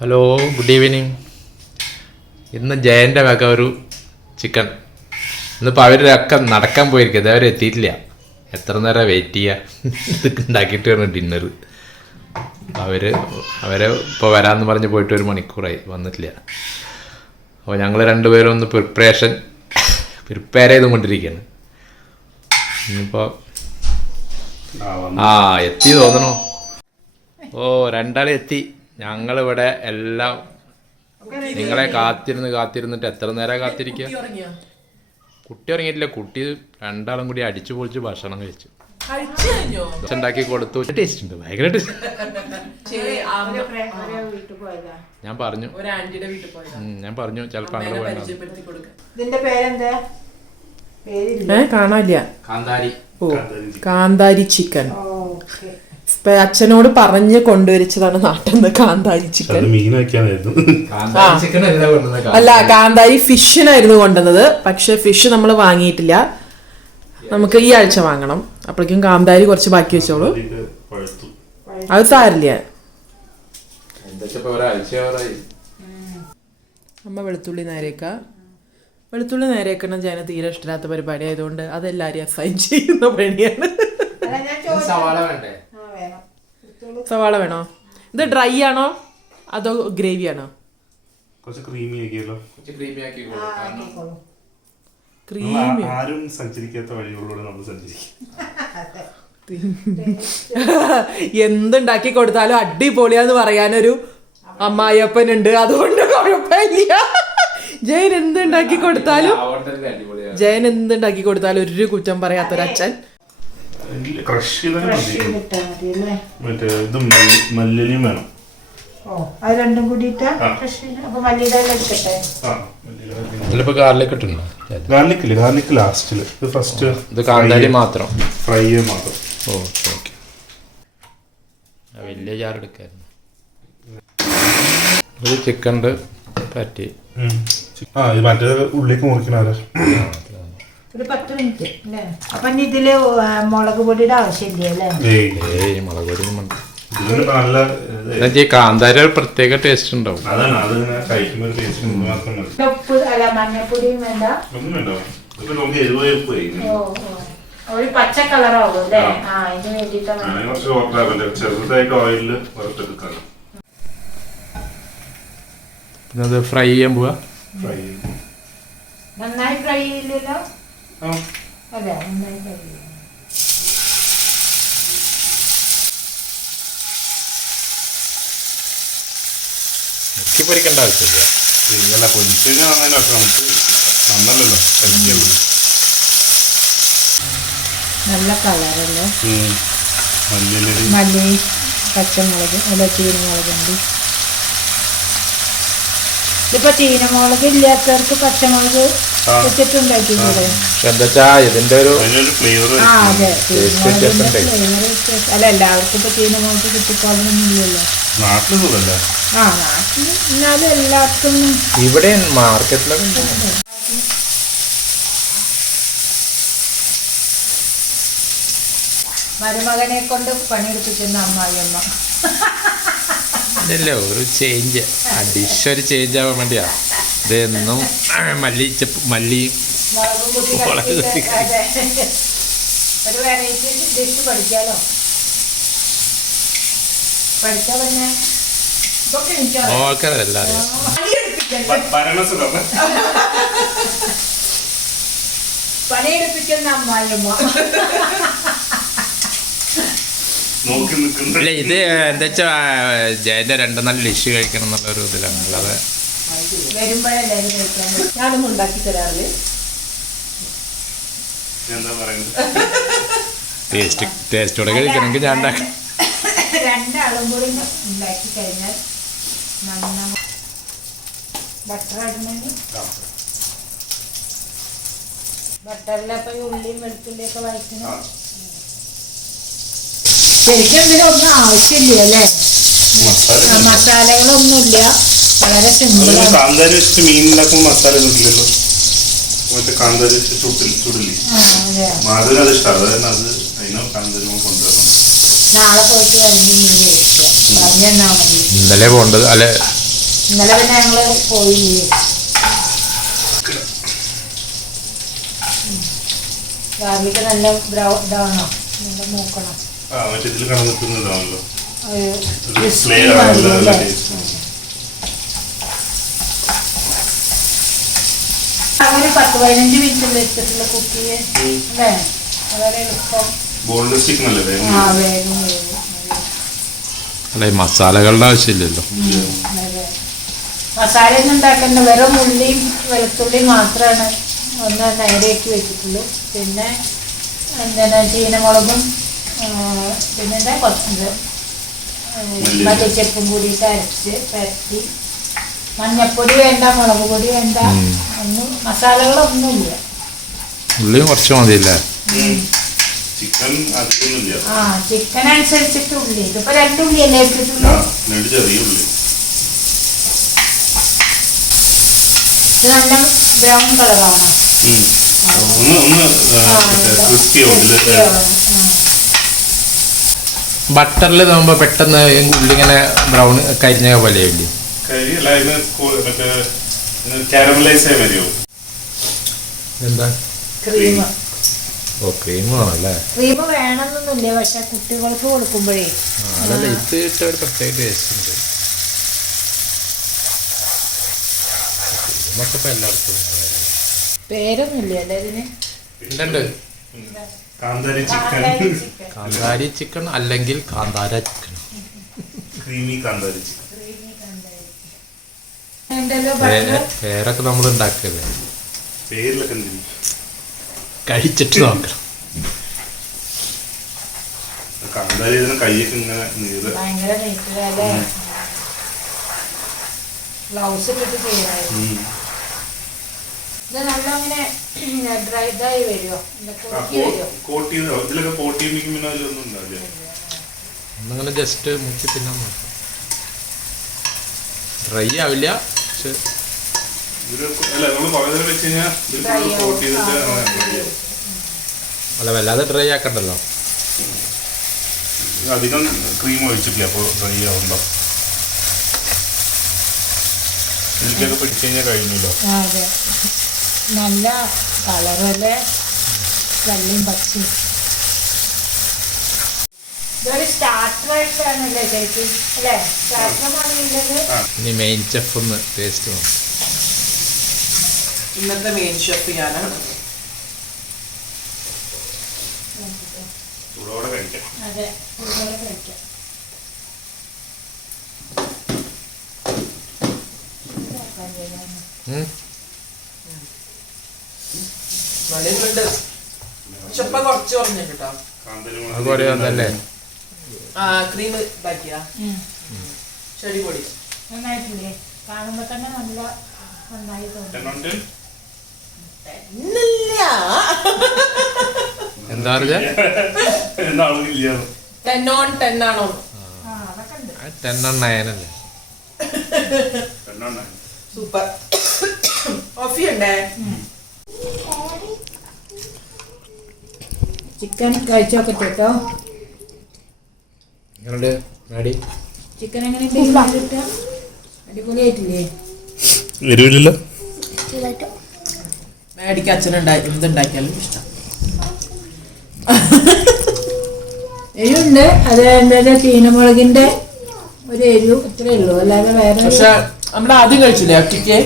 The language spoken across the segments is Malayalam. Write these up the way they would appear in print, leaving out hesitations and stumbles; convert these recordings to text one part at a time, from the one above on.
Hello, good evening. ഇന്ന് ജയൻ്റെ വക ഒരു ചിക്കൻ. ഇന്നിപ്പോൾ അവരൊക്കെ നടക്കാൻ പോയിരിക്കുന്നത്, അവരെത്തിയിട്ടില്ല. എത്ര നേരം വെയിറ്റ് ചെയ്യുക ഉണ്ടാക്കിയിട്ട് വേണം ഡിന്നർ. അവരെ ഇപ്പോൾ വരാമെന്ന് പറഞ്ഞ് പോയിട്ട് 1 മണിക്കൂറായി, വന്നിട്ടില്ല. അപ്പോൾ ഞങ്ങൾ രണ്ടുപേരും ഒന്ന് പ്രിപ്പയർ ചെയ്തുകൊണ്ടിരിക്കുകയാണ്. ഇനിയിപ്പോൾ എത്തി തോന്നണോ? ഓ, രണ്ടാളെ എത്തി. ഞങ്ങളിവിടെ എല്ലാം നിങ്ങളെ കാത്തിരുന്നിട്ട് എത്ര നേരം കാത്തിരിക്കുക. കുട്ടി ഉറങ്ങിയിട്ടില്ല. കുട്ടി രണ്ടാളും കൂടി അടിച്ചു പൊളിച്ച് ഭക്ഷണം കഴിച്ചു. ഉണ്ടാക്കി കൊടുത്തു. ടേസ്റ്റ് ഉണ്ട്, ഭയങ്കര ടേസ്റ്റ്. ഞാൻ പറഞ്ഞു ചിലപ്പോ അങ്ങനെ കാണാനില്ല. കാന്താരി ചിക്കൻ അച്ഛനോട് പറഞ്ഞ് കൊണ്ടുവരിച്ചതാണ് നാട്ടിൽ നിന്ന്. കാന്താരി ചിക്കൻ അല്ല, കാന്താരി ഫിഷിനായിരുന്നു കൊണ്ടുവന്നത്. പക്ഷെ ഫിഷ് നമ്മൾ വാങ്ങിയിട്ടില്ല. നമുക്ക് ഈ ആഴ്ച വാങ്ങണം. അപ്പോഴേക്കും കാന്താരി കുറച്ച് ബാക്കി വെച്ചോളൂ. അത് സാരില്ല. അമ്മ വെളുത്തുള്ളി നേരേക്കണം. ജന തീരെ ഇഷ്ടമില്ലാത്ത പരിപാടി ആയതുകൊണ്ട് അതെല്ലാരും അസൈൻ ചെയ്യുന്ന പണിയാണ്. സവാള വേണോ? ഇത് ഡ്രൈ ആണോ അതോ ഗ്രേവി ആണോ? എന്തുണ്ടാക്കി കൊടുത്താലും അടിപൊളിയാന്ന് പറയാനൊരു അമ്മായിയപ്പനുണ്ട്. അതുകൊണ്ട് കുഴപ്പമില്ല. ജയൻ എന്തുണ്ടാക്കി കൊടുത്താലും ഒരു കുറ്റം പറയാത്തൊരച്ഛൻ. മല്ലിയും വേണം. ഗാർലിക് ലാസ്റ്റില്. ഫസ്റ്റ് കാന്താരി മാത്രം, ഫ്രൈ മാത്രം. വലിയ ജാർ എടുക്കായിരുന്നു. ഒരു ചിക്കൻ്റെ പറ്റി മറ്റേ ഉള്ളിലേക്ക് മുറിക്കണ ഒരു 10 മിനിറ്റ് അല്ലേ? അപ്പൊ ഇതില് മുളക് പൊടിയുടെ ആവശ്യമില്ല അല്ലേ? മുളക് പൊടി കാന്താരി ഒരു പ്രത്യേക ടേസ്റ്റ് ഉണ്ടാവും. മഞ്ഞപ്പൊടിയും വേണ്ട, ഒരു പച്ച കളറാവും അല്ലേ? ഇതിന് വേണ്ടിട്ടാണ്. പിന്നെ അത് ഫ്രൈ ചെയ്യാൻ പോവാ. നന്നായി ഫ്രൈ ചെയ്യില്ലല്ലോ അല്ലേ? നന്നായി ഫ്രൈ ചെയ്യും. പൊരിക്കേണ്ട ആവശ്യമില്ല. നല്ല കളറല്ലേ? മല്ലി, പച്ചമുളക്, അല്ല ചീനമുളകുണ്ട്. ഇതിപ്പോ ചീനമുളക് ഇല്ലാത്തവർക്ക് പച്ചമുളക് വെച്ചിട്ടുണ്ടാക്കിക്കൂടെ? ഇതിന്റെ ഒരു അതെ, അല്ല എല്ലാവർക്കും ഇപ്പൊ ചീനമുളക് കിട്ടിക്കോളൊന്നുമില്ലല്ലോ. നാട്ടിൽ എന്നാലും എല്ലാവർക്കും ഇവിടെ മാർക്കറ്റിലൊക്കെ മരുമകനെ കൊണ്ട് പണിയെടുപ്പിക്കുന്ന അമ്മായിയമ്മ. ഇല്ല, ഒരു ചേഞ്ച്, ഡിഷ് ഒരു ചേഞ്ച് ആവാൻ വേണ്ടിയാ. ഇതെന്നും മല്ലി ഒരു വെറൈറ്റി ഡിഷ് പഠിക്കാലോ. പഠിച്ചാ പിന്നെ പണിയെടുപ്പിക്കുന്ന അമ്മായിയമ്മ. ഇല്ല, ഇത് എന്താ വെച്ചാ ജയന്റെ 2-4 ഡിഷ് കഴിക്കണം എന്നുള്ളൊരു ഇതിലാണ്. അല്ലാതെ വരുമ്പോഴെല്ലാരും കഴിക്കാൻ. ഞാനൊന്നും ഉണ്ടാക്കി തരാറില്ല. ടേസ്റ്റോടെ കഴിക്കണമെങ്കിൽ ഞാൻ ഉണ്ടാക്കാം. 2 ആളും കൂടി ഉണ്ടാക്കി കഴിഞ്ഞാൽ ബട്ടർ ഇടുന്നെങ്കിൽ ബട്ടറിലപ്പോ ഈ ഉള്ളിയും വെളുത്തുള്ളിയൊക്കെ വഴറ്റണം. ശരിക്കും ഇതിലൊന്നും ആവശ്യമില്ല അല്ലേ? മസാലകളൊന്നുമില്ല, വളരെ സിമ്പിളാണ്. കാന്താരി വെച്ചിട്ട് മീൻ ഉണ്ടാക്കുമ്പോൾ മസാല ഇല്ലല്ലോ. മറ്റേ കാന്താരി വെച്ച് ചുടില്ലേ, മാധുര അത് ഇഷ്ടമാണ്. അത് അതിനോ കാന്താരി കൊണ്ടുവരണം. നാളെ പോയിട്ട് വരണ്ടി മീൻ മേടിക്കുക. പറഞ്ഞാൽ മതി. ഇന്നലെ പോകേണ്ടത് അല്ലെ? ഇന്നലെ പിന്നെ ഞങ്ങള് പോയി. ഗാർലിക്ക് നല്ല ഇതാണോ, നല്ല മൂക്കണം. മറ്റേ ഇതിൽ കാണാൻ നിൽക്കുന്നതാണല്ലോ. ക്രിസ്പി Clear ആണല്ലോ, നല്ല അല്ലേ? taste. അങ്ങനെ 10-15 മിനിറ്റ് വെച്ചിട്ടുള്ള കുക്ക് ചെയ്യേ അല്ലേ, വളരെ എളുപ്പം. ബോൺലെസ് ചിക്കൻ അല്ലേ വേഗം? ആ വേഗം വേഗം. അല്ല ഈ മസാലകളുടെ ആവശ്യമില്ലല്ലോ. അതെ. മസാല ഒന്നും ഉണ്ടാക്കണ്ട, വെറും ഉള്ളിയും വെളുത്തുള്ളിയും മാത്രമാണ് ഒന്ന് നേരെയാക്കി വെച്ചിട്ടുള്ളൂ. പിന്നെ എന്താണ് ചീനമുളകും പിന്നെന്താ കുറച്ച് മല്ലിച്ചപ്പും കൂടിയിട്ട് അരച്ച് പരത്തി. മഞ്ഞപ്പൊടി വേണ്ട, മുളക് പൊടി വേണ്ട, ഒന്നും മസാലകളൊന്നുമില്ല. ഉള്ളിയും കുറച്ച് മതിയല്ലേ? ചിക്കൻ അധികമൊന്നുമില്ല. ആ ചിക്കൻ അനുസരിച്ചിട്ട് ഉള്ളി. ഇതിപ്പോ 2 ഉള്ളിയല്ലേ ഇട്ടിട്ടുള്ളൂ. 2 ചെറിയ ഉള്ളി. ഇത് നല്ല ബ്രൗൺ കളറാണ്. ഒന്ന് ക്രിസ്പി ആവും. ബട്ടറിൽ നമ്മൾ പെട്ടെന്ന് ഉള്ളി ഇങ്ങനെ ബ്രൗൺ കരിഞ്ഞ പോലെയല്ലേ? കരിയല്ല, മറ്റേ കാരമലൈസ് ആയി വരുമോ? എന്താ? ക്രീം. ഓ ക്രീം വേണമല്ലേ? ക്രീം വേണമെന്നൊന്നുമില്ല, പക്ഷെ കുട്ടികൾക്ക് കൊടുക്കുമ്പോഴേ. അതല്ല, ഇത് ഇട്ട ഒരു പ്രത്യേക ടേസ്റ്റ് ഉണ്ട്. ക്രീമൊക്കെ ഇപ്പം എല്ലായിടത്തും പേരൊന്നുമില്ല അല്ലേ ഇതിന്? ഉണ്ട്. കാന്താരി ചിക്കൻ, കാന്താരി ചിക്കൻ അല്ലെങ്കിൽ കാന്താര ചിക്കൻ. ക്രീമി കാന്താരി ചിക്കൻ. പേരൊക്കെ നമ്മൾ ഉണ്ടാക്കല്ലേ, പേരിലൊക്കെ എന്തിനും കഴിച്ചിട്ട് നോക്കണം. കാന്താരി കൈയൊക്കെ ഇങ്ങനെ നീര്. ഭയങ്കര നീറ്റല്ലേ, ഗ്ലൗസ് ഇട്ടിട്ട് ചെയ്യണമായിരുന്നു. ഇത് നല്ല അങ്ങനെ ഡ്രൈ ഇതായി വരുമോ, വരുമോ? കോട്ട് ചെയ്തോ? ഇതിലൊക്കെ കോട്ട് ചെയ്യുമ്പോൾ പിന്നെ അതിലൊന്നും ഉണ്ടാവില്ല. ഒന്നങ്ങനെ ജസ്റ്റ് മുക്കി തിന്നാൻ നോക്കാം. ഡ്രൈ ആവില്ല, പക്ഷെ അല്ല നമ്മൾ പകരം വെച്ച് കഴിഞ്ഞാൽ ഇതിൽ കോട്ട് ചെയ്തിട്ട് അല്ല വല്ലാതെ ഡ്രൈ ആക്കണ്ടല്ലോ. അധികം ക്രീം ഒഴിച്ചിട്ടില്ല, അപ്പോൾ ഡ്രൈ ആവുണ്ടോ? എനിക്കൊക്കെ പിടിച്ചു കഴിഞ്ഞാൽ കഴിഞ്ഞല്ലോ. അതെ, നല്ല കളറല്ലേ, വെള്ളയും പച്ചയും. ഇതൊരു സ്റ്റാർട്ടറായിട്ടാണല്ലേ ശരിക്കും അല്ലേ? സ്റ്റാർട്ടറാണ് ഉള്ളത്. ഇനി മെയിൻ ചെഫ് ഒന്ന് ടേസ്റ്റ് നോക്കാം. ഇന്നത്തെ മെയിൻ ഷെഫ് ഞാനാണ്. ചൂടോടെ കഴിക്കാം. അതെ, ഇതുപോലെ കഴിക്കാം. നല്ലുണ്ട്, പക്ഷെ ഇപ്പൊ കുറച്ച് കുറഞ്ഞു കേട്ടോ. അതുപോലെ വന്നല്ലേ? ആ ക്രീം ഇതാക്കിയാ ചെടി പൊടി നന്നായിട്ടില്ലേ? കാണുമ്പോ തന്നെ നല്ല നന്നായി തോന്നുന്നു. എന്താ പറഞ്ഞ? 10 on 10 ആണോ? ആ അതൊക്കെ ഉണ്ട്. 10 on 9 അല്ലേ? സൂപ്പർ. കോഫി ഉണ്ടേ? ചിക്കൻ കഴിച്ചോക്കെ കേട്ടോ. ചിക്കൻ എങ്ങനെയുണ്ട്? അടിപൊളിയായിട്ടില്ലേ? വരുമില്ലല്ലോ. മേടിക്ക് അച്ഛനുണ്ടായി എന്തുണ്ടാക്കിയാലും ഇഷ്ടം. എരിവുണ്ട്, അത് എന്താ ചീനമുളകിന്റെ ഒരു എരിവ് ഇത്രേ ഉള്ളൂ, അല്ലാതെ വേറെ. പക്ഷെ നമ്മൾ ആദ്യം കഴിച്ചില്ലേ ഒറ്റയ്ക്ക്,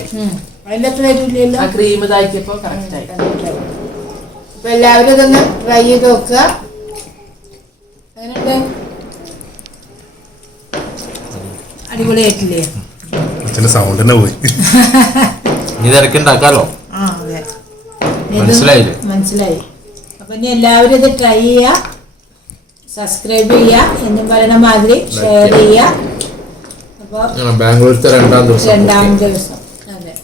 അതിന്റെ അത്ര എരിവില്ലല്ലോ. ആ ക്രീം ഇതാക്കിയപ്പോ കറക്റ്റ് ആയി. അപ്പൊ എല്ലാവരും ഇതൊന്ന് ട്രൈ ചെയ്ത് നോക്കുക. അതിനുണ്ട് അടിപൊളിയായിട്ടില്ലേ? അച്ഛൻ്റെ സൗണ്ട് തന്നെ പോയി. ഇനി തിരക്കുണ്ടാക്കാലോ. ആ അതെ, മനസ്സിലായില്ലേ? മനസ്സിലായി. അപ്പൊ ഇനി എല്ലാവരും ഇത് ട്രൈ ചെയ്യുക, സബ്സ്ക്രൈബ് ചെയ്യുക, എന്നും പറയുന്ന മാതിരി ഷെയർ ചെയ്യുക. അപ്പോൾ ബാംഗ്ലൂരിലത്തെ 2ാം ദിവസം. അതെ.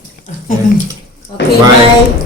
Okay, by.